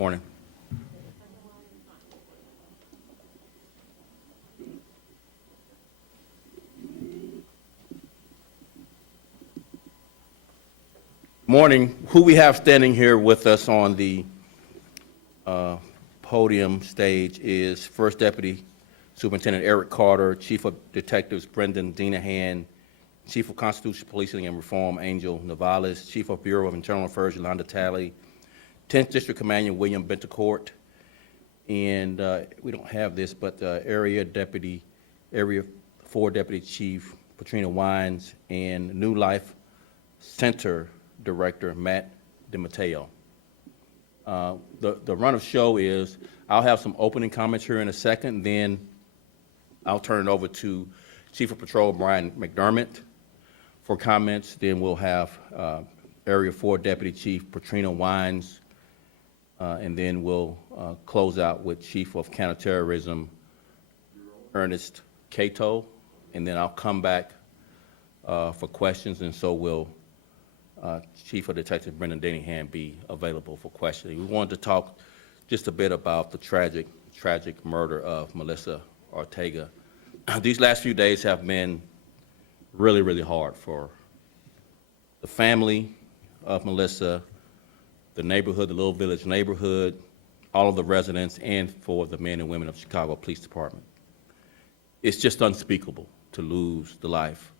Morning. Morning. Who we have standing here with us on the podium stage is First Deputy Superintendent Eric Carter, Chief of Detectives Brendan Dinahan, Chief of Constitutional Policing and Reform Angel Navales, Chief of Bureau of Internal Affairs Yolanda Talley, 10th District Commander William Bentecourt, and we don't have this, but Area 4 Deputy Chief Patrina Wines, and New Life Center Director Matt DiMatteo. The run of show is I'll have some opening comments here in a second, then I'll turn it over to Chief of Patrol Brian McDermott for comments. Then we'll have Area 4 Deputy Chief Patrina Wines, and then we'll close out with Chief of Counterterrorism Ernest Cato, and then I'll come back for questions, and so will Chief of Detective Brendan Dinahan be available for questioning. We wanted to talk just a bit about the tragic murder of Melissa Ortega. These last few days have been really, really hard for the family of Melissa, the neighborhood, the Little Village neighborhood, all of the residents, and for the men and women of Chicago Police Department. It's just unspeakable to lose the life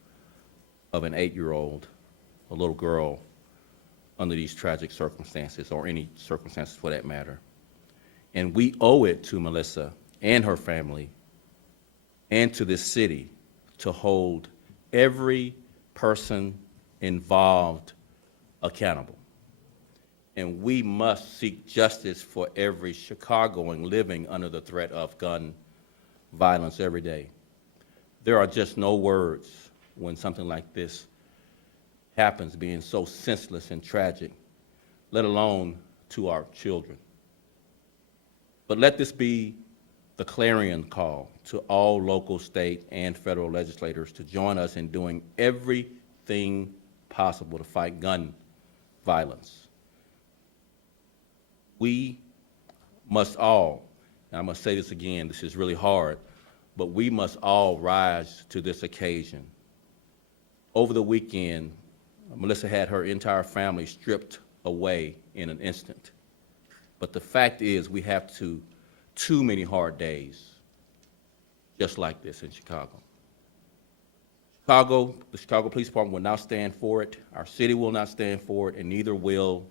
of an 8-year-old, a little girl, under these tragic circumstances, or any circumstances for that matter. And we owe it to Melissa and her family and to this city to hold every person involved accountable. And we must seek justice for every Chicagoan living under the threat of gun violence every day. There are just no words when something like this happens, being so senseless and tragic, let alone to our children. But let this be the clarion call to all local, state, and federal legislators to join us in doing everything possible to fight gun violence. We must all, and I must say this again, this is really hard, but we must all rise to this occasion. Over the weekend, Melissa had her entire family stripped away in an instant. But the fact is, we have too many hard days just like this in Chicago. The Chicago Police Department will not stand for it. Our city will not stand for it, and neither will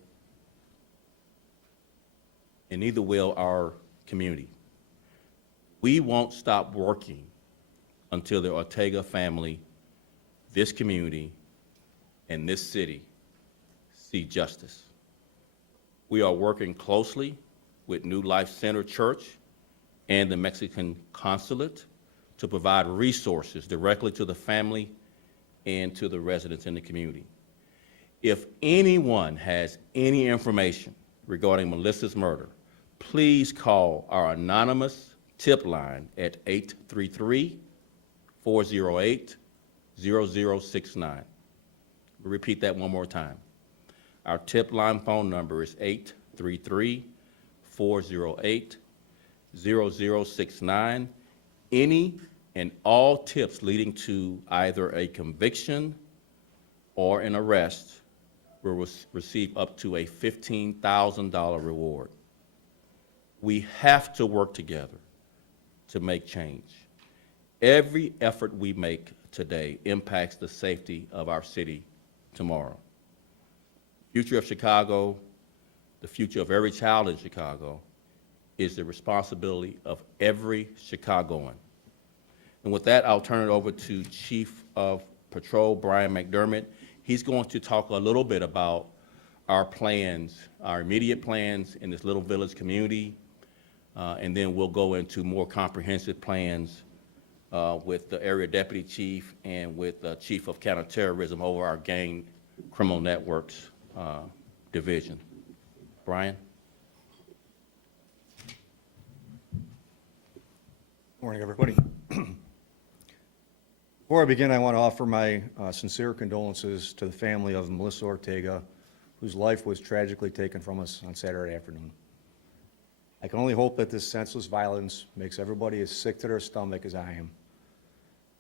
our community. We won't stop working until the Ortega family, this community, and this city see justice. We are working closely with New Life Center Church and the Mexican Consulate to provide resources directly to the family and to the residents in the community. If anyone has any information regarding Melissa's murder, please call our anonymous tip line at 833-408-0069. We'll repeat that one more time. Our tip line phone number is 833-408-0069. Any and all tips leading to either a conviction or an arrest will receive up to a $15,000 reward. We have to work together to make change. Every effort we make today impacts the safety of our city tomorrow. The future of Chicago, the future of every child in Chicago, is the responsibility of every Chicagoan. And with that, I'll turn it over to Chief of Patrol Brian McDermott. He's going to talk a little bit about our plans, our immediate plans in this Little Village community, and then we'll go into more comprehensive plans with the area deputy chief and with the chief of counterterrorism over our gang criminal networks division. Brian? Morning, everybody. Before I begin, I want to offer my sincere condolences to the family of Melissa Ortega, whose life was tragically taken from us on Saturday afternoon. I can only hope that this senseless violence makes everybody as sick to their stomach as I am.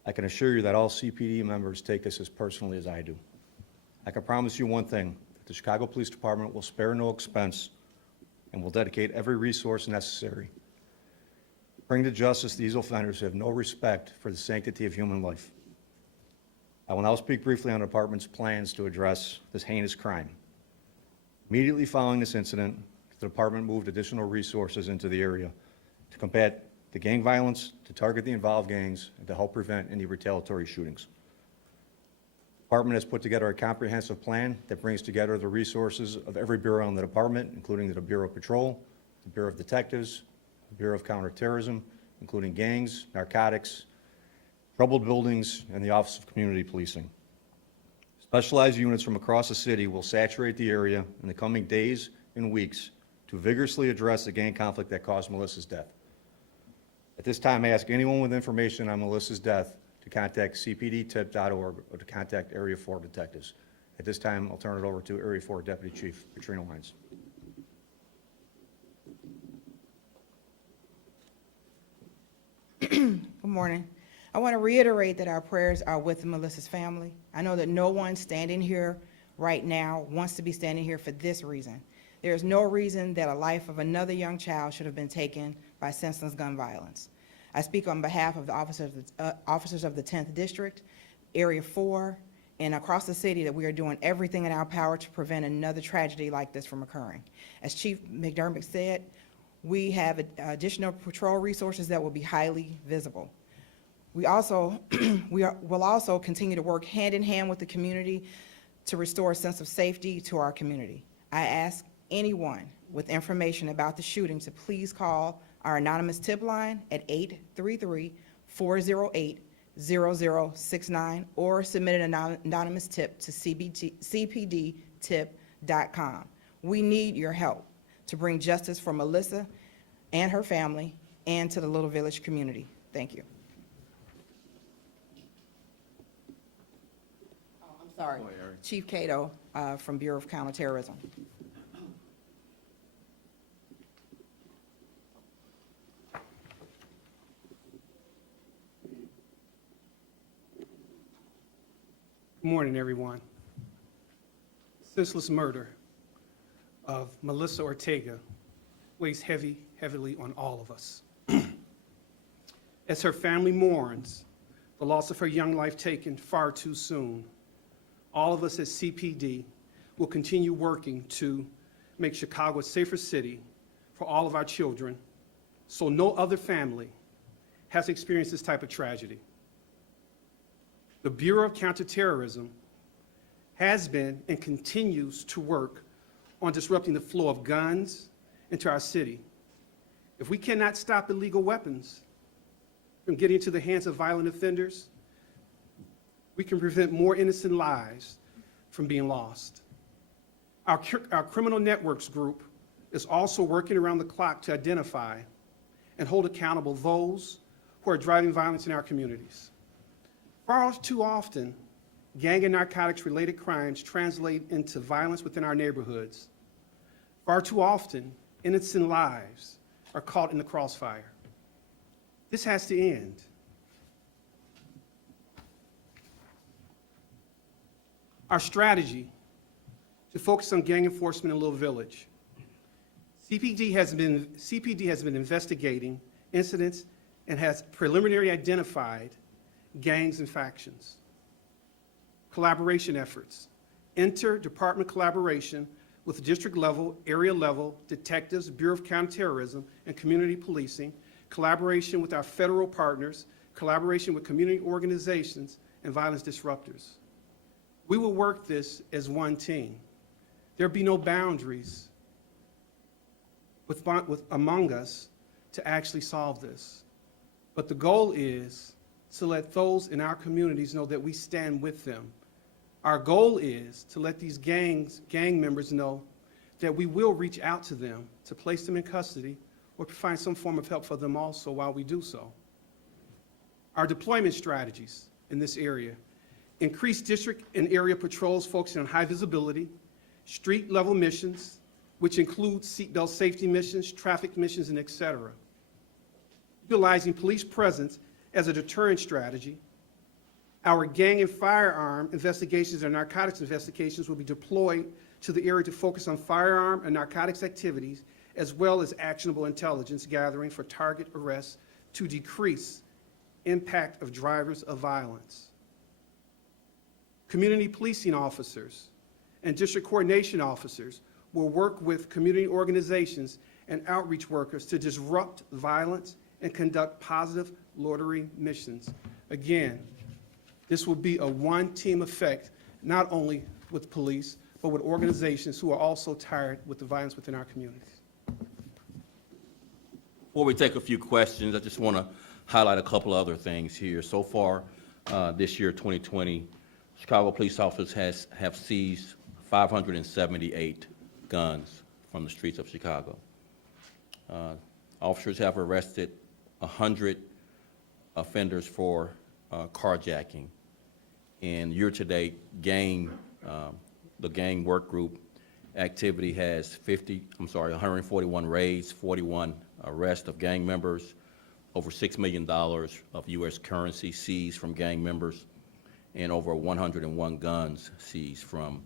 I can assure you that all CPD members take this as personally as I do. I can promise you one thing, that the Chicago Police Department will spare no expense and will dedicate every resource necessary to bring to justice these offenders who have no respect for the sanctity of human life. I will now speak briefly on the department's plans to address this heinous crime. Immediately following this incident, the department moved additional resources into the area to combat the gang violence, to target the involved gangs, and to help prevent any retaliatory shootings. The department has put together a comprehensive plan that brings together the resources of every bureau in the department, including the Bureau of Patrol, the Bureau of Detectives, the Bureau of Counterterrorism, including gangs, narcotics, troubled buildings, and the Office of Community Policing. Specialized units from across the city will saturate the area in the coming days and weeks to vigorously address the gang conflict that caused Melissa's death. At this time, I ask anyone with information on Melissa's death to contact cpdtip.org or to contact Area 4 detectives. At this time, I'll turn it over to Area 4 Deputy Chief Katrina Wines. Good morning. I want to reiterate that our prayers are with Melissa's family. I know that no one standing here right now wants to be standing here for this reason. There is no reason that a life of another young child should have been taken by senseless gun violence. I speak on behalf of the officers of the 10th District, Area 4, and across the city that we are doing everything in our power to prevent another tragedy like this from occurring. As Chief Mcdermott said, we have additional patrol resources that will be highly visible. We will also continue to work hand in hand with the community to restore a sense of safety to our community. I ask anyone with information about the shooting to please call our anonymous tip line at 833-408-0069 or submit an anonymous tip to cpdtip.com. We need your help to bring justice for Melissa and her family and to the Little Village community. Thank you. I'm sorry, Chief Cato from Bureau of Counterterrorism. Good morning, everyone. Senseless murder of Melissa Ortega weighs heavily on all of us. As her family mourns the loss of her young life taken far too soon, all of us at CPD will continue working to make Chicago a safer city for all of our children, so no other family has experienced this type of tragedy. The Bureau of Counterterrorism has been and continues to work on disrupting the flow of guns into our city. If we cannot stop illegal weapons from getting into the hands of violent offenders, we can prevent more innocent lives from being lost. Our criminal networks group is also working around the clock to identify and hold accountable those who are driving violence in our communities. Far too often, gang and narcotics-related crimes translate into violence within our neighborhoods. Far too often, innocent lives are caught in the crossfire. This has to end. Our strategy to focus on gang enforcement in Little Village. CPD has been investigating incidents and has preliminarily identified gangs and factions. Collaboration efforts. Inter-department collaboration with district level, area level, detectives, Bureau of Counterterrorism, and community policing. Collaboration with our federal partners. Collaboration with community organizations and violence disruptors. We will work this as one team. There'll be no boundaries among us to actually solve this. But the goal is to let those in our communities know that we stand with them. Our goal is to let these gang members know that we will reach out to them to place them in custody or to find some form of help for them also while we do so. Our deployment strategies in this area: increase district and area patrols focusing on high visibility, street level missions, which includes seatbelt safety missions, traffic missions, and et cetera. Utilizing police presence as a deterrent strategy, our gang and firearm investigations and narcotics investigations will be deployed to the area to focus on firearm and narcotics activities, as well as actionable intelligence gathering for target arrests to decrease impact of drivers of violence. Community policing officers and district coordination officers will work with community organizations and outreach workers to disrupt violence and conduct positive loitering missions. Again, this will be a one-team effect, not only with police, but with organizations who are also tired with the violence within our communities. Before we take a few questions, I just want to highlight a couple other things here. So far, this year, 2020, Chicago police officers have seized 578 guns from the streets of Chicago. Officers have arrested 100 offenders for carjacking. And year-to-date, the gang work group activity has 141 raids, 41 arrests of gang members, over $6 million of U.S. currency seized from gang members, and over 101 guns seized from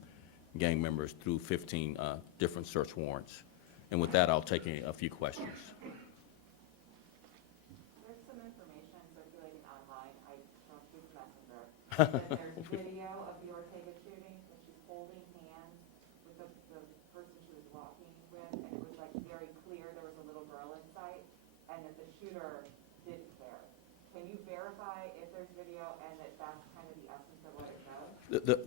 gang members through 15 different search warrants. And with that, I'll take a few questions. There's some information circulating online, I don't use Messenger, that there's video of the Ortega shooting, and she's holding hands with the person she was walking with, and it was like very clear there was a little girl in sight, and that the shooter didn't care. Can you verify if there's video and that that's kind of the essence of what it does?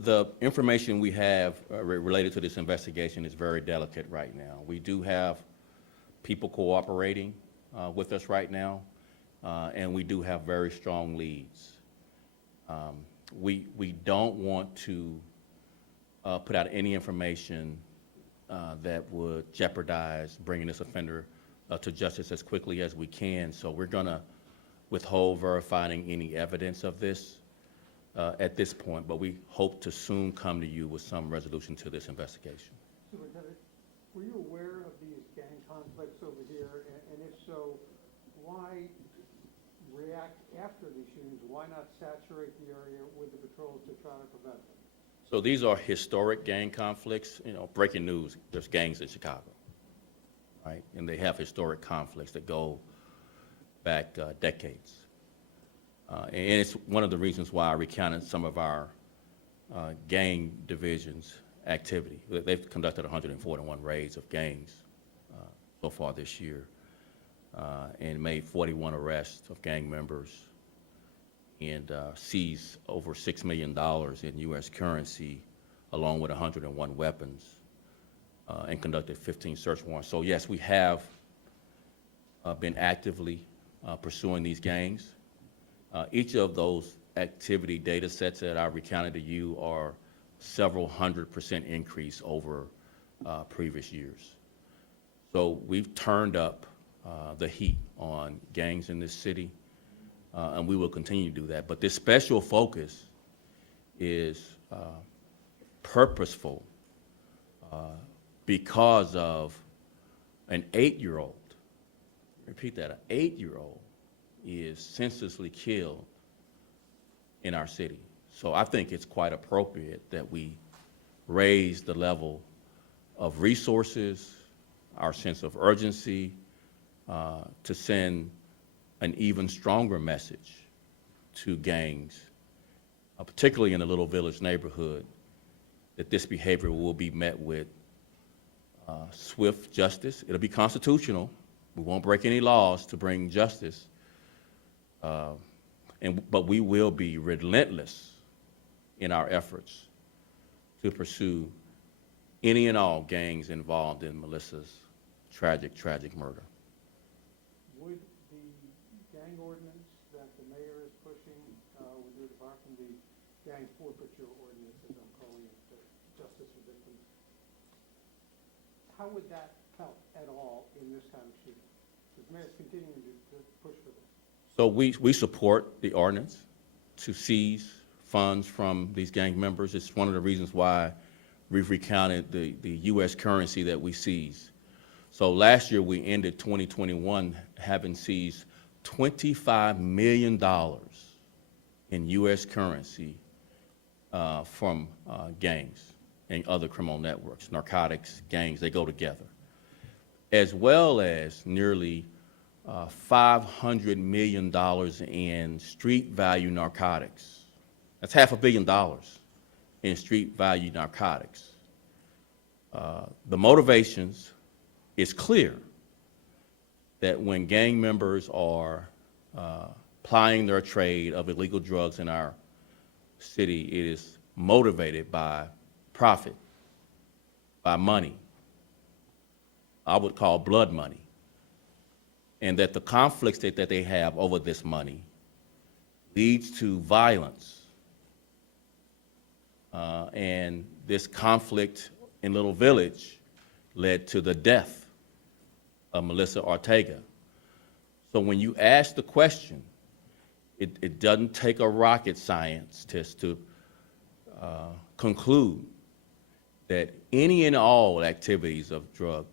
The information we have related to this investigation is very delicate right now. We do have people cooperating with us right now, and we do have very strong leads. We don't want to put out any information that would jeopardize bringing this offender to justice as quickly as we can. So we're going to withhold verifying any evidence of this at this point, but we hope to soon come to you with some resolution to this investigation. Superintendent, were you aware of these gang conflicts over here? And if so, why react after these shootings? Why not saturate the area with the patrols to try to prevent them? So these are historic gang conflicts. You know, breaking news, there's gangs in Chicago, right? And they have historic conflicts that go back decades. And it's one of the reasons why I recounted some of our gang divisions' activity. They've conducted 141 raids of gangs so far this year and made 41 arrests of gang members and seized over $6 million in U.S. currency along with 101 weapons and conducted 15 search warrants. So yes, we have been actively pursuing these gangs. Each of those activity data sets that I recounted to you are several 100% increase over previous years. So we've turned up the heat on gangs in this city, and we will continue to do that. But this special focus is purposeful because of an 8-year-old, repeat that, an 8-year-old is senselessly killed in our city. So I think it's quite appropriate that we raise the level of resources, our sense of urgency, to send an even stronger message to gangs, particularly in the Little Village neighborhood, that this behavior will be met with swift justice. It'll be constitutional. We won't break any laws to bring justice. But we will be relentless in our efforts to pursue any and all gangs involved in Melissa's tragic murder. Would the gang ordinance that the mayor is pushing, with your department, the gang forfeiture ordinance, as I'm calling it, the justice for victims, how would that help at all in this kind of shooting? Because the mayor's continuing to push for this. So we support the ordinance to seize funds from these gang members. It's one of the reasons why we've recounted the U.S. currency that we seize. So last year, we ended 2021 having seized $25 million in U.S. currency from gangs and other criminal networks, narcotics, gangs, they go together, as well as nearly $500 million in street value narcotics. That's $500 million in street value narcotics. The motivations is clear that when gang members are plying their trade of illegal drugs in our city, it is motivated by profit, by money. I would call blood money. And that the conflicts that they have over this money leads to violence. And this conflict in Little Village led to the death of Melissa Ortega. So when you ask the question, it doesn't take a rocket scientist to conclude that any and all activities of drug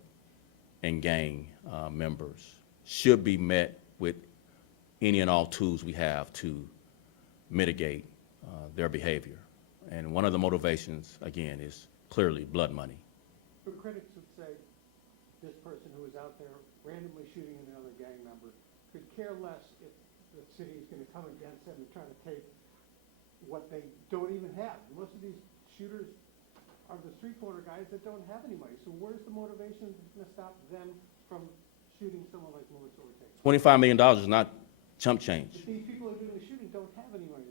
and gang members should be met with any and all tools we have to mitigate their behavior. And one of the motivations, again, is clearly blood money. But critics would say this person who is out there randomly shooting another gang member could care less if the city is going to come against them and try to take what they don't even have. Most of these shooters are the street corner guys that don't have any money. So where's the motivation to stop them from shooting someone like Melissa Ortega? $25 million is not chump change. If these people who are doing the shooting don't have any money.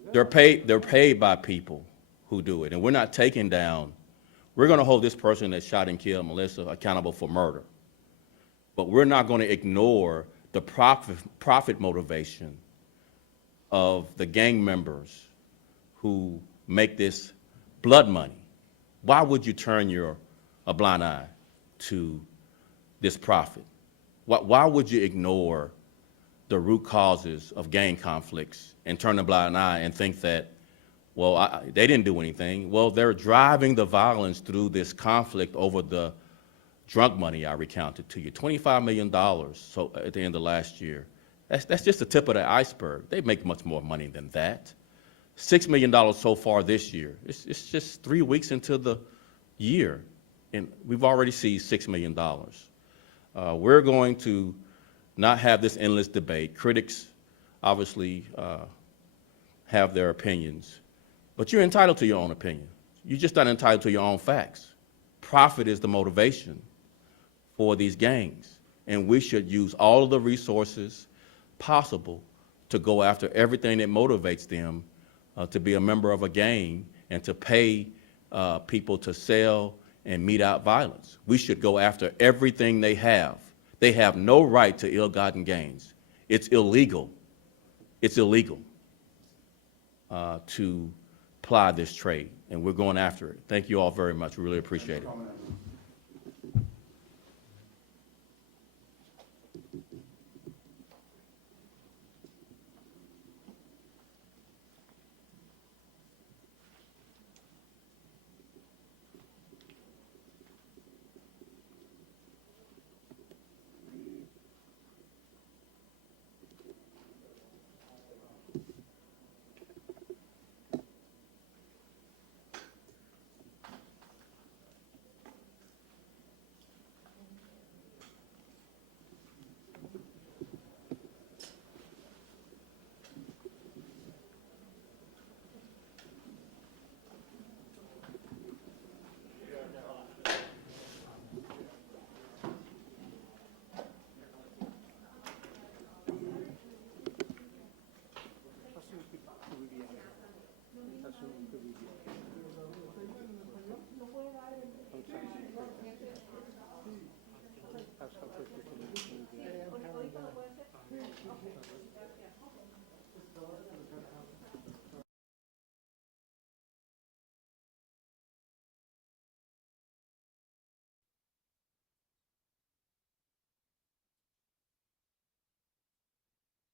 They're paid by people who do it. And we're not taking down, we're going to hold this person that shot and killed Melissa accountable for murder. But we're not going to ignore the profit motivation of the gang members who make this blood money. Why would you turn a blind eye to this profit? Why would you ignore the root causes of gang conflicts and turn a blind eye and think that, well, they didn't do anything? Well, they're driving the violence through this conflict over the drug money I recounted to you, $25 million so at the end of last year. That's just the tip of the iceberg. They make much more money than that. $6 million so far this year. It's just 3 weeks into the year, and we've already seized $6 million. We're going to not have this endless debate. Critics obviously have their opinions, but you're entitled to your own opinion. You're just not entitled to your own facts. Profit is the motivation for these gangs, and we should use all of the resources possible to go after everything that motivates them to be a member of a gang and to pay people to sell and mete out violence. We should go after everything they have. They have no right to ill-gotten gains. It's illegal. It's illegal to ply this trade, and we're going after it. Thank you all very much. We really appreciate it.